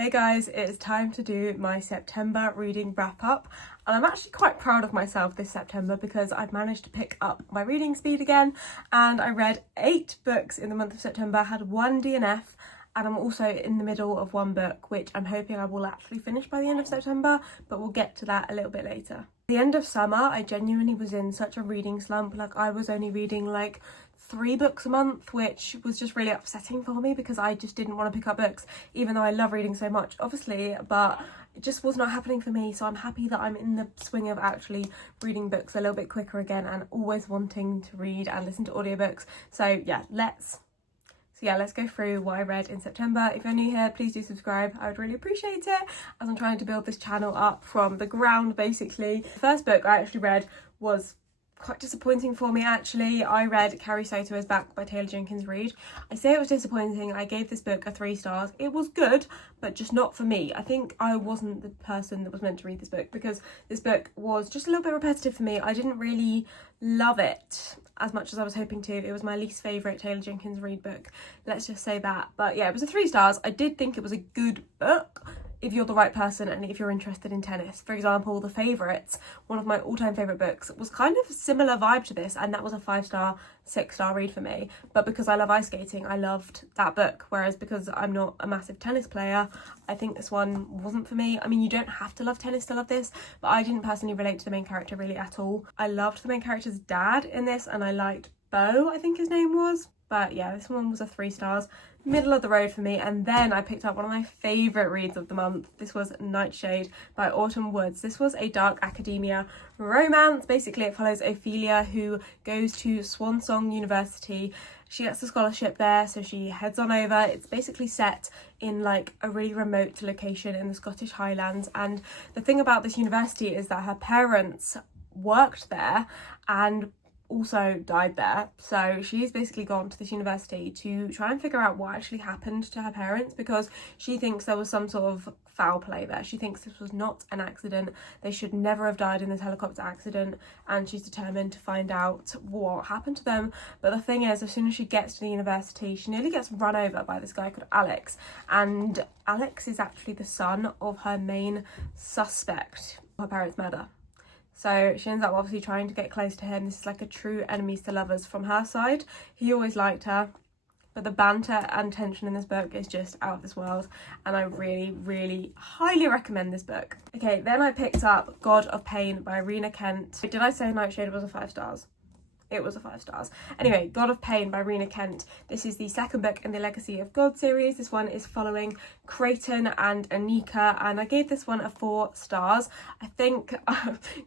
Hey guys, it's time to do my September reading wrap up, and I'm actually quite proud of myself this September because I've managed to pick up my reading speed again, and I read 8 books in the month of September, had 1 DNF, and I'm also in the middle of 1 book which I'm hoping I will actually finish by the end of September, but we'll get to that a little bit later. At the end of summer, I genuinely was in such a reading slump. Like, I was only reading like 3 books a month, which was just really upsetting for me because I just didn't want to pick up books, even though I love reading so much, obviously, but it just was not happening for me. So I'm happy that I'm in the swing of actually reading books a little bit quicker again and always wanting to read and listen to audiobooks. So yeah, let's go through what I read in September. If you're new here, please do subscribe. I would really appreciate it, as I'm trying to build this channel up from the ground, basically. The first book I actually read was quite disappointing for me, actually. I read Carrie Soto is Back by Taylor Jenkins Reid. I say it was disappointing. I gave this book a 3 stars. It was good, but just not for me. I think I wasn't the person that was meant to read this book because this book was just a little bit repetitive for me. I didn't really love it as much as I was hoping to. It was my least favourite Taylor Jenkins Reid book, let's just say that. But yeah, it was a 3 stars. I did think it was a good book if you're the right person and if you're interested in tennis. For example, The Favourites, one of my all-time favourite books, was kind of a similar vibe to this, and that was a 5-star, 6-star read for me. But because I love ice skating, I loved that book, whereas because I'm not a massive tennis player, I think this one wasn't for me. I mean, you don't have to love tennis to love this, but I didn't personally relate to the main character really at all. I loved the main character's dad in this, and I liked Bo, I think his name was. But yeah, this one was a 3 stars. Middle of the road for me. And then I picked up one of my favourite reads of the month. This was Nightshade by Autumn Woods. This was a dark academia romance. Basically, it follows Ophelia, who goes to Swan Song University. She gets a scholarship there, so she heads on over. It's basically set in like a really remote location in the Scottish Highlands. And the thing about this university is that her parents worked there and also died there, so she's basically gone to this university to try and figure out what actually happened to her parents, because she thinks there was some sort of foul play there. She thinks this was not an accident. They should never have died in this helicopter accident, and she's determined to find out what happened to them. But the thing is, as soon as she gets to the university, she nearly gets run over by this guy called Alex, and Alex is actually the son of her main suspect, her parents' murder. So she ends up obviously trying to get close to him. This is like a true enemies to lovers from her side. He always liked her, but the banter and tension in this book is just out of this world, and I really, really highly recommend this book. Okay, then I picked up God of Pain by Rena Kent. Did I say Nightshade was a 5 stars? It was a 5 stars. Anyway, God of Pain by Rena Kent. This is the second book in the Legacy of God series. This one is following Creighton and Anika, and I gave this one a 4 stars. I think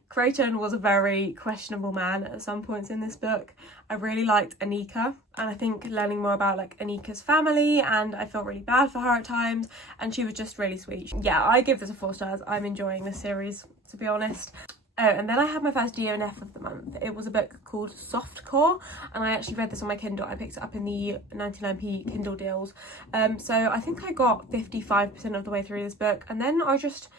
Creighton was a very questionable man at some points in this book. I really liked Anika, and I think learning more about like Anika's family, and I felt really bad for her at times, and she was just really sweet. Yeah, I give this a 4 stars. I'm enjoying this series, to be honest. Oh, and then I had my first DNF of the month. It was a book called Softcore, and I actually read this on my Kindle. I picked it up in the 99p Kindle deals. So I think I got 55% of the way through this book, and then I just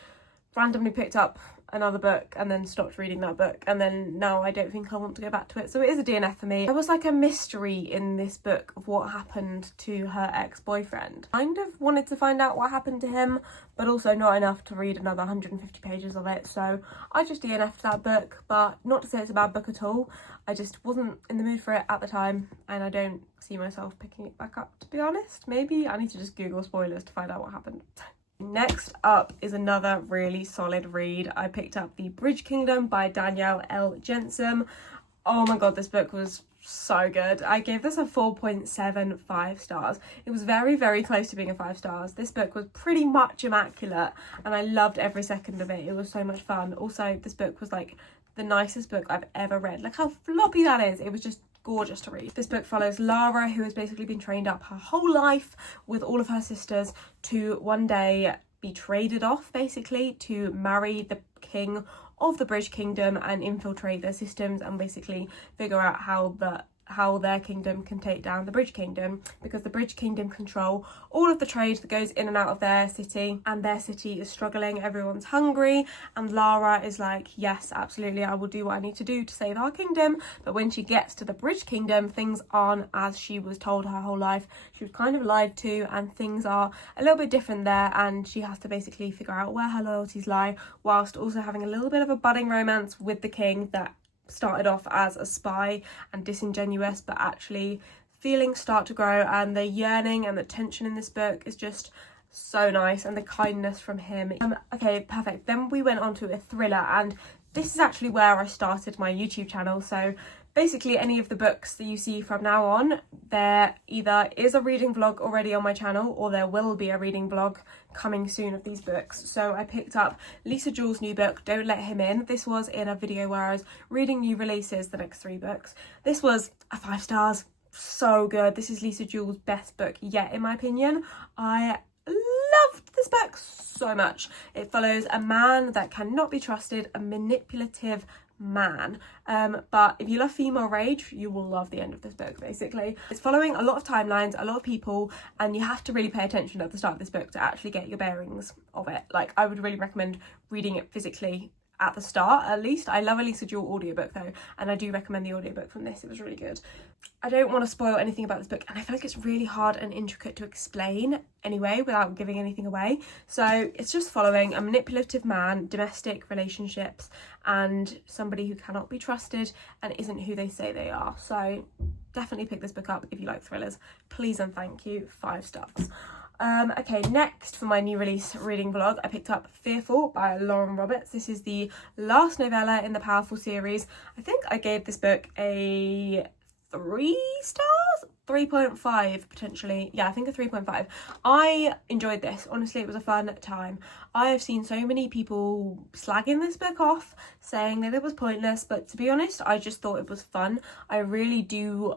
randomly picked up another book and then stopped reading that book, and then now I don't think I want to go back to it, so it is a DNF for me. There was like a mystery in this book of what happened to her ex-boyfriend. Kind of wanted to find out what happened to him, but also not enough to read another 150 pages of it, so I just DNF'd that book. But not to say it's a bad book at all, I just wasn't in the mood for it at the time, and I don't see myself picking it back up, to be honest. Maybe I need to just Google spoilers to find out what happened. Next up is another really solid read. I picked up The Bridge Kingdom by Danielle L. Jensen. Oh my god, this book was so good. I gave this a 4.75 stars. It was very, very close to being a 5 stars. This book was pretty much immaculate, and I loved every second of it. It was so much fun. Also, this book was like the nicest book I've ever read. Like how floppy that is. It was just gorgeous to read. This book follows Lara, who has basically been trained up her whole life with all of her sisters to one day be traded off, basically, to marry the king of the Bridge Kingdom and infiltrate their systems and basically figure out how the how their kingdom can take down the Bridge Kingdom, because the Bridge Kingdom control all of the trade that goes in and out of their city, and their city is struggling, everyone's hungry, and Lara is like, yes, absolutely, I will do what I need to do to save our kingdom. But when she gets to the Bridge Kingdom, things aren't as she was told her whole life. She was kind of lied to, and things are a little bit different there, and she has to basically figure out where her loyalties lie, whilst also having a little bit of a budding romance with the king that started off as a spy and disingenuous, but actually feelings start to grow, and the yearning and the tension in this book is just so nice, and the kindness from him. Okay, perfect. Then we went on to a thriller, and this is actually where I started my YouTube channel. So basically any of the books that you see from now on, there either is a reading vlog already on my channel, or there will be a reading vlog coming soon of these books. So I picked up Lisa Jewell's new book, Don't Let Him In. This was in a video where I was reading new releases, the next 3 books. This was a 5 stars, so good. This is Lisa Jewell's best book yet, in my opinion. I loved this book so much. It follows a man that cannot be trusted, a manipulative man, but if you love female rage, you will love the end of this book. Basically, it's following a lot of timelines, a lot of people, and you have to really pay attention at the start of this book to actually get your bearings of it. Like, I would really recommend reading it physically at the start, at least. I love a Lisa Jewell audiobook though, and I do recommend the audiobook from this. It was really good. I don't want to spoil anything about this book, and I feel like it's really hard and intricate to explain anyway without giving anything away. So it's just following a manipulative man, domestic relationships, and somebody who cannot be trusted and isn't who they say they are. So definitely pick this book up if you like thrillers. Please and thank you. 5 stars. Okay, next for my new release reading vlog, I picked up Fearful by Lauren Roberts. This is the last novella in the Powerful series. I think I gave this book a 3 stars? 3.5 potentially. Yeah, I think a 3.5. I enjoyed this. Honestly, it was a fun time. I have seen so many people slagging this book off, saying that it was pointless, but to be honest, I just thought it was fun. I really do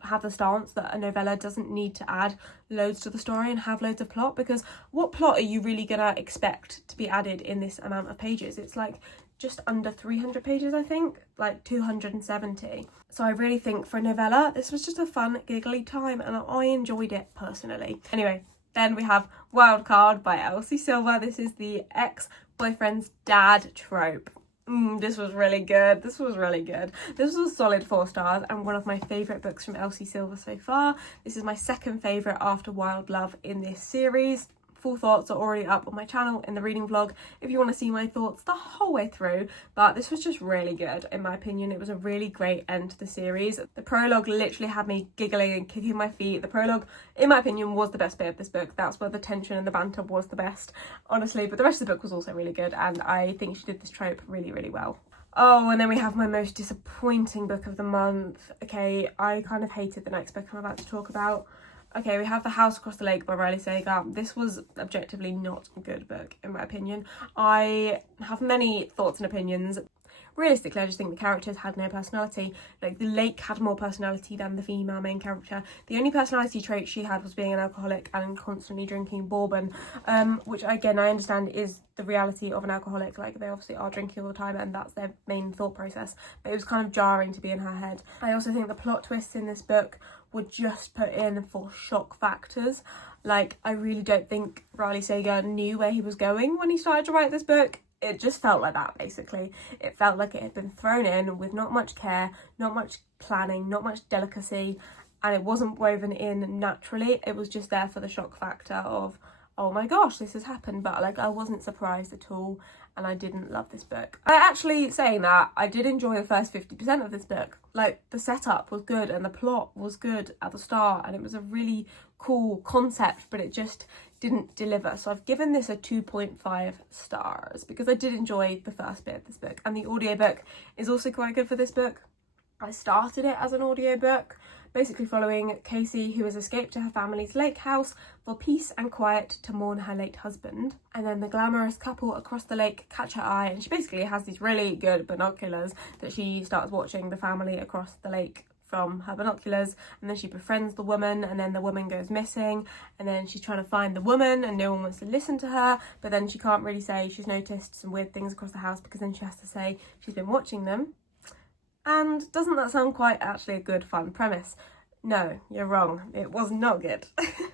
have the stance that a novella doesn't need to add loads to the story and have loads of plot, because what plot are you really gonna expect to be added in this amount of pages? It's like just under 300 pages, I think, like 270. So I really think for a novella, this was just a fun, giggly time, and I enjoyed it personally. Anyway, then we have Wildcard by Elsie Silver. This is the ex-boyfriend's dad trope. This was really good. This was really good. This was a solid 4 stars and one of my favourite books from Elsie Silver so far. This is my second favourite after Wild Love in this series. Full thoughts are already up on my channel in the reading vlog if you want to see my thoughts the whole way through, but this was just really good in my opinion. It was a really great end to the series. The prologue literally had me giggling and kicking my feet. The prologue, in my opinion, was the best bit of this book. That's where the tension and the banter was the best, honestly, but the rest of the book was also really good, and I think she did this trope really, really well. Oh, and then we have my most disappointing book of the month. Okay, I kind of hated the next book I'm about to talk about. Okay, we have The House Across the Lake by Riley Sager. This was objectively not a good book, in my opinion. I have many thoughts and opinions. Realistically, I just think the characters had no personality. Like, the lake had more personality than the female main character. The only personality trait she had was being an alcoholic and constantly drinking bourbon, which, again, I understand is the reality of an alcoholic. Like, they obviously are drinking all the time and that's their main thought process. But it was kind of jarring to be in her head. I also think the plot twists in this book were just put in for shock factors. Like, I really don't think Riley Sager knew where he was going when he started to write this book. It just felt like that, basically. It felt like it had been thrown in with not much care, not much planning, not much delicacy, and it wasn't woven in naturally. It was just there for the shock factor of, oh my gosh, this has happened, but like I wasn't surprised at all, and I didn't love this book. Actually, saying that, I did enjoy the first 50% of this book. Like, the setup was good and the plot was good at the start, and it was a really cool concept, but it just didn't deliver. So I've given this a 2.5 stars because I did enjoy the first bit of this book, and the audiobook is also quite good for this book. I started it as an audiobook, basically following Casey, who has escaped to her family's lake house for peace and quiet to mourn her late husband. And then the glamorous couple across the lake catch her eye, and she basically has these really good binoculars that she starts watching the family across the lake from her binoculars, and then she befriends the woman, and then the woman goes missing, and then she's trying to find the woman and no one wants to listen to her, but then she can't really say she's noticed some weird things across the house because then she has to say she's been watching them. And doesn't that sound quite actually a good, fun premise? No, you're wrong. It was not good. I feel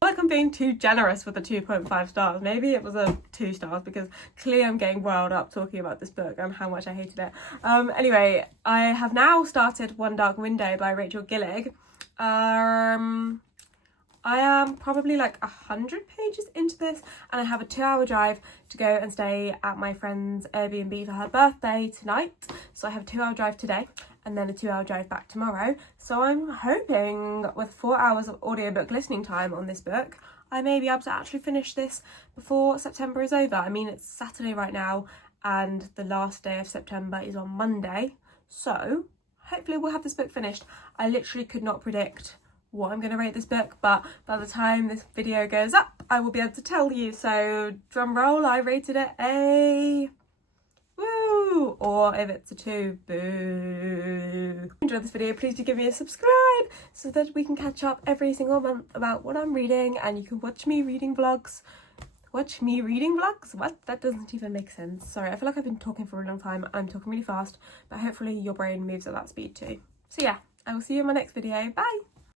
like I'm being too generous with the 2.5 stars. Maybe it was a 2 stars because clearly I'm getting riled up talking about this book and how much I hated it. Anyway, I have now started One Dark Window by Rachel Gillig. I am probably like 100 pages into this, and I have a 2-hour drive to go and stay at my friend's Airbnb for her birthday tonight. So I have a 2-hour drive today and then a 2-hour drive back tomorrow. So I'm hoping with 4 hours of audiobook listening time on this book, I may be able to actually finish this before September is over. I mean, it's Saturday right now and the last day of September is on Monday. So hopefully we'll have this book finished. I literally could not predict what I'm going to rate this book, but by the time this video goes up I will be able to tell you. So drum roll, I rated it a woo, or if it's a 2, boo. If you enjoyed this video, please do give me a subscribe so that we can catch up every single month about what I'm reading, and you can watch me reading vlogs. Watch me reading vlogs? What? That doesn't even make sense. Sorry, I feel like I've been talking for a long time. I'm talking really fast, but hopefully your brain moves at that speed too. So yeah, I will see you in my next video. Bye!